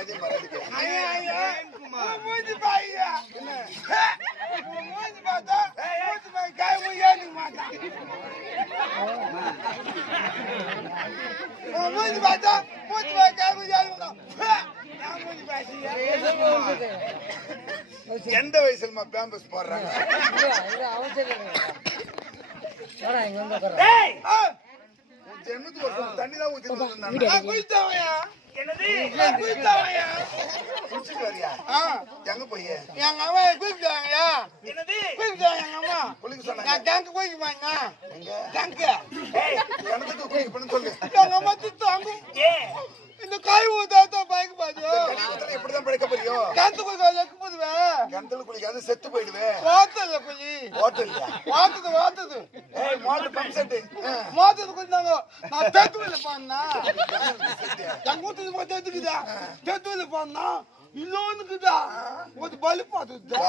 அதே மாதிரி. ஐயா, ஐயா, மூஞ்சி மூஞ்சி பார்த்தா, மூஞ்சி மாட்டான். மூஞ்சி பார்த்தா, மூஞ்சி? எந்த வயசுலமா பேம்பஸ் போடுறாங்க? ஜென்மத்துக்கு தண்ணி தான் குளித்தவன்யா. என்னது. குடிச்சிட்டு வரியா எங்க போய் எங்க அம்மா குளித்தாங்கய்யா. என்னது எங்க அம்மா. குளிக்க சொன்னாங்க நான் டேங்க். எங்க டேங்க். ஏய் கிணத்துக்கு குளிக்க பண்ணு சொல்லு எங்க அம்மா திட்டுவாங்க. ஏன் இந்த காய் ஊத்தாத பைக் பாரு கிணத்துல எப்படிதான் படைக்க போறியோ காத்து லெக்கு போதுவே கிணத்துல குளிக்காது செத்து போயிடுவே. வாத்தல கொஞ்சம் ஹோட்டல்ல வாத்தது வாத்தது. ஏய் மோட்டர் பம்ப் செட்டு மாத்தது கொஞ்சம் நான் தேத்து இல்ல பண்ணா எங்க போய் தேத்துக்குதா. பண்ணா பலு பார்த்துதா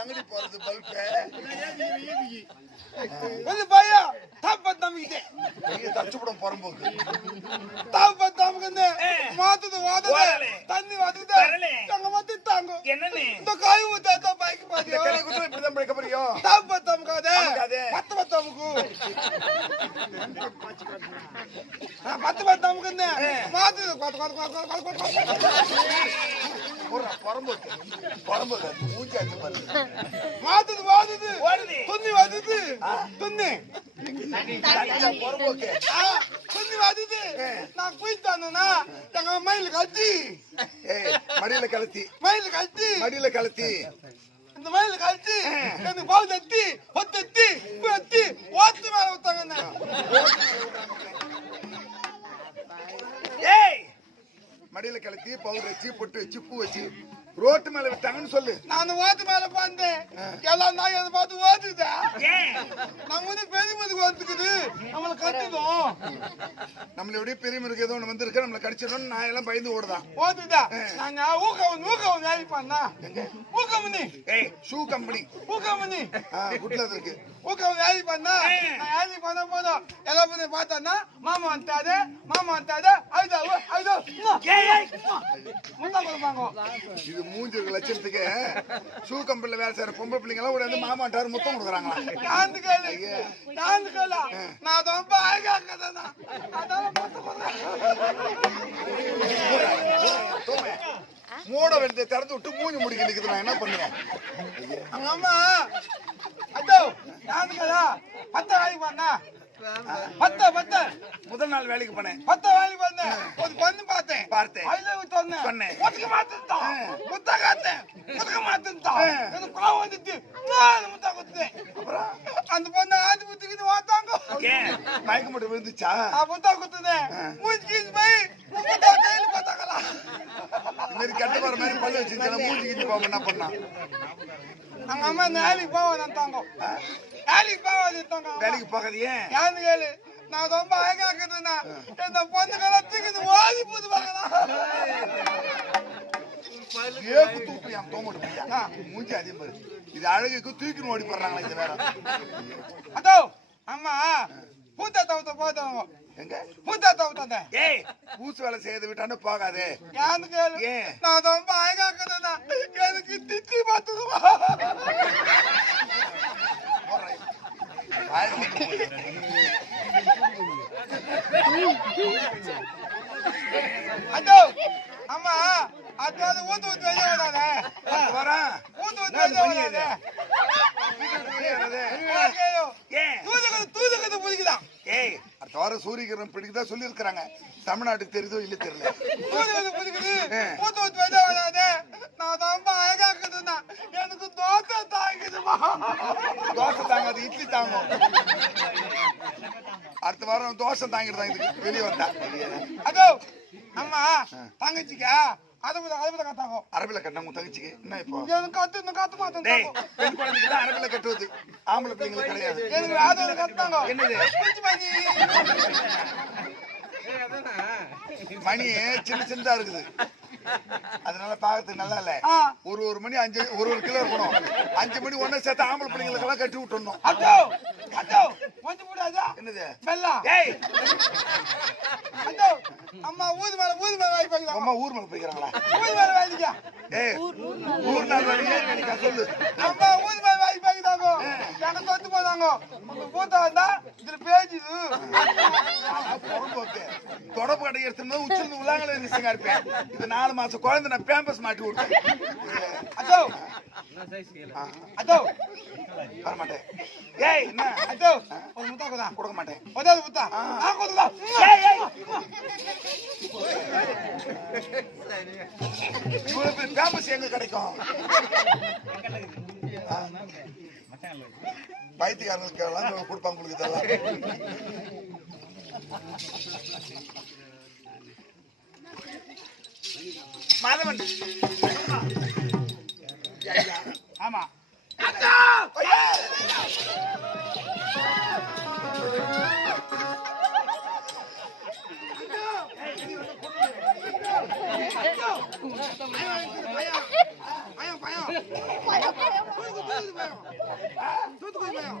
எங்கடி போறது பல்பு வந்து பையா தாப்ப தம்பிக்கிட்டே. நீங்க தச்சுப்படம் புறம்போக்கு தாப்ப தம்பிக்கிட்டு. மாத்தது வாத்தது வரலே. தண்ணி வாத்துக்குதா வரலே. எங்க மாத்தி தாங்க என்னன்னு இந்த காய் ஊத்தாத பைக் இந்த பாரு கிணறு குத்துல இப்படிதான் படைக்க போறியோ? தாப்ப தம்பிக்காதே. பத்து பத்து தம்புக்கு. பத்து பத்து கொத்து கொத்து கொத்து கொத்து போடுறா, புறம்போக்கு புறம்போக்கு அது மூஞ்சி அது மாதிரி மாத்துது வாதுது. துண்ணி வாதுது துண்ணி துண்ணி வாதுது நான் குயித்தானா எங்க மயில் கட்டி ஏய் மடியில கலத்தி மயில் கட்டி மடியில கலத்தி இந்த மயில் எனக்கு பால் வெத்தி ஓத்து மேல ஊத்தாங்க ஏய்! மடியில கலத்தி பவுடர் வச்சு பொட்டு வச்சு பூ வச்சு. ரோட்டு மேல விட்டாங்கன்னு சொல்லு. நான் அந்த ஓத்து மேல பாந்தேன் எல்லாம் நாய் அதை பார்த்து ஏன்? நம்ம வந்து பெரிய முதுகு வந்துக்குது நம்மள கட்டிடும் நம்மள எப்படியே பெரிய மிருகம் ஏதோ ஒண்ணு வந்திருக்கு நம்மள கடிச்சிடும் நான் எல்லாம் பயந்து ஓடுதான் ஓத்துதா நான் ஊக்கம் ஊக்கம் வேலை பண்ணா? ஊக்கம் பண்ணி ஏய். Shoe company. ஊக்கம் பண்ணி குட்ல இருக்கு. ஊக்கம் வேலை பண்ணா? நான் வேலை பண்ண போதும். எல்லாம் பண்ணி பார்த்தானா மாமா வந்துட்டாரு மாமா வந்துட்டாரு ஐதா ஐதா ஏய் ஏய் முந்தா கொடுப்பாங்க இது மூஞ்சி லட்சத்துக்கு ஷூ கம்பெனில வேலை செய்யற பொம்பளை பிள்ளைங்க எல்லாம் வந்து மாமாட்டாரு முத்தம் கொடுக்குறாங்களா? யாந்து கேளு. கேளு. நான் ரொம்ப அழகா கதனா அதான். மூட வெடுத்து திறந்து விட்டு மூஞ்சி முடிக்க நிக்குது நான் என்ன பண்ணுவேன்? அம்மா அத்தோ யாந்து கேளா. பத்த வேலை பண்ணா பத்த பத்த. முதல் நாள் வேலைக்கு போனேன். பத்த வேலைக்கு வந்தேன். வந்து பார்த்தேன். பார்த்தேன். ஐ லவ் சொன்னேன். சொன்னேன். ஒதுக்க மாத்தேன் முத்தா காத்தேன் ஒதுக்க மாத்தேன் எனக்கு கோவம் வந்துச்சு. நான் முத்தா குத்தேன் அப்புறம் அந்த பொண்ணு ஆதி புத்திக்கு வாத்தாங்க. மயக்க மட்டும் விழுந்துச்சா? முத்தா குத்துனேன். மூஞ்சி போய் முத்தா கையில் பார்த்தா மாதிரி கெட்ட வர மாதிரி பல்லு வச்சிருந்தா மூஞ்சி கிட்டி போக என்ன பண்ணா? நாங்க அம்மா இந்த வேலைக்கு போவாதான் தாங்க வேலைக்கு போவாது தாங்க வேலைக்கு போகாது ஏன்? யாரு கேளு. நான் ரொம்ப அழகா இருக்குதுண்ணா. இந்த பொண்ணு கடை தூக்கிது ஓதி போது பார்க்கலாம் ஏக்கு தூக்கு என் தோமட்டு மூஞ்சி அதே மாதிரி இது அழகுக்கு தூக்கின்னு ஓடி போடுறாங்களா இது வேற அதோ அம்மா பூத்தா தவத்த போதும் எங்க? பூத்தா தவத்தாத ஏய் பூசு வேலை செய்து விட்டான்னு போகாது. யாரு கேளு. நான் ரொம்ப அழகாக்குதுண்ணா எனக்கு திட்டி பார்த்துதுமா அதோ அம்மா அது ஊத்து ஊத்து வெளியே வரேன். ஊத்து ஊத்து வாரம் சூரியகிரகம் பிடிக்குதா சொல்லி இருக்கிறாங்க தமிழ்நாட்டுக்கு தெரியுதோ இல்ல தெரியல. எனக்கு தோசை தாங்குதுமா. தோசை தாங்காது இட்லி தாங்கும். அடுத்த வாரம் தோசை தாங்கிட்டு தான் வெளியே வந்தா. அதோ அம்மா தங்கச்சிக்கா அரபில கட்டினா உங்க தங்கச்சிக்கு என்ன இப்போ? கத்து இந்த கத்து மாத்தம் டேய் பெண் குழந்தைக்கு தான் அரபில கட்டுவது. ஆம்பளை பிள்ளைங்களுக்கு கிடையாது. எனக்கு அது கத்தாங்க. என்னது? மணி. சின்ன சின்னதா இருக்குது. அதனால பார்க்கறதுக்கு நல்லா இல்ல. ஒரு ஒரு மணி அஞ்சு ஒரு ஒரு கிலோ இருக்கணும். அஞ்சு மணி ஒண்ணு சேர்த்து ஆம்பளை பிள்ளைங்களுக்கு எல்லாம் கட்டி விட்டுறணும் அதோ அதோ மஞ்சள் போடாதா என்னது? வெள்ளம். ஏய்! அம்மா ஊது மேல ஊது மேல வாய் பாக்குதா அம்மா ஊர் மேல போய்க்கிறாங்களா? ஊது மேல வாய்க்கா ஏய் ஊர் நாள் வழியே எனக்கு சொல்லு. அம்மா ஊது மேல வாய் பாக்குதாங்க எங்க தொத்து போதாங்க. உங்க பூத்த வந்தா இதுல பேஜுது. தொடப்பு கடை உச்சிருந்து உள்ளாங்கல இருந்துச்சுங்க இருப்பேன் இது நாலு மாசம் குழந்தை நான் பேம்பஸ் மாட்டி விட்டேன் அதோ அதோ. ஏய் என்ன? அதோ. ஒரு முத்தா கொதா கொடுக்க மாட்டேன். ஒதாவது முத்தா நான் கொதா ஏய் ஏய். இவ்வளவு பெரிய பேம்பஸ் எங்க கிடைக்கும்? ஆ? பைத்தியக்காரங்களுக்கு எல்லாம் கொடுப்பாங்க உங்களுக்கு இதெல்லாம். ஆமா. தூத்துக்குடி பயம்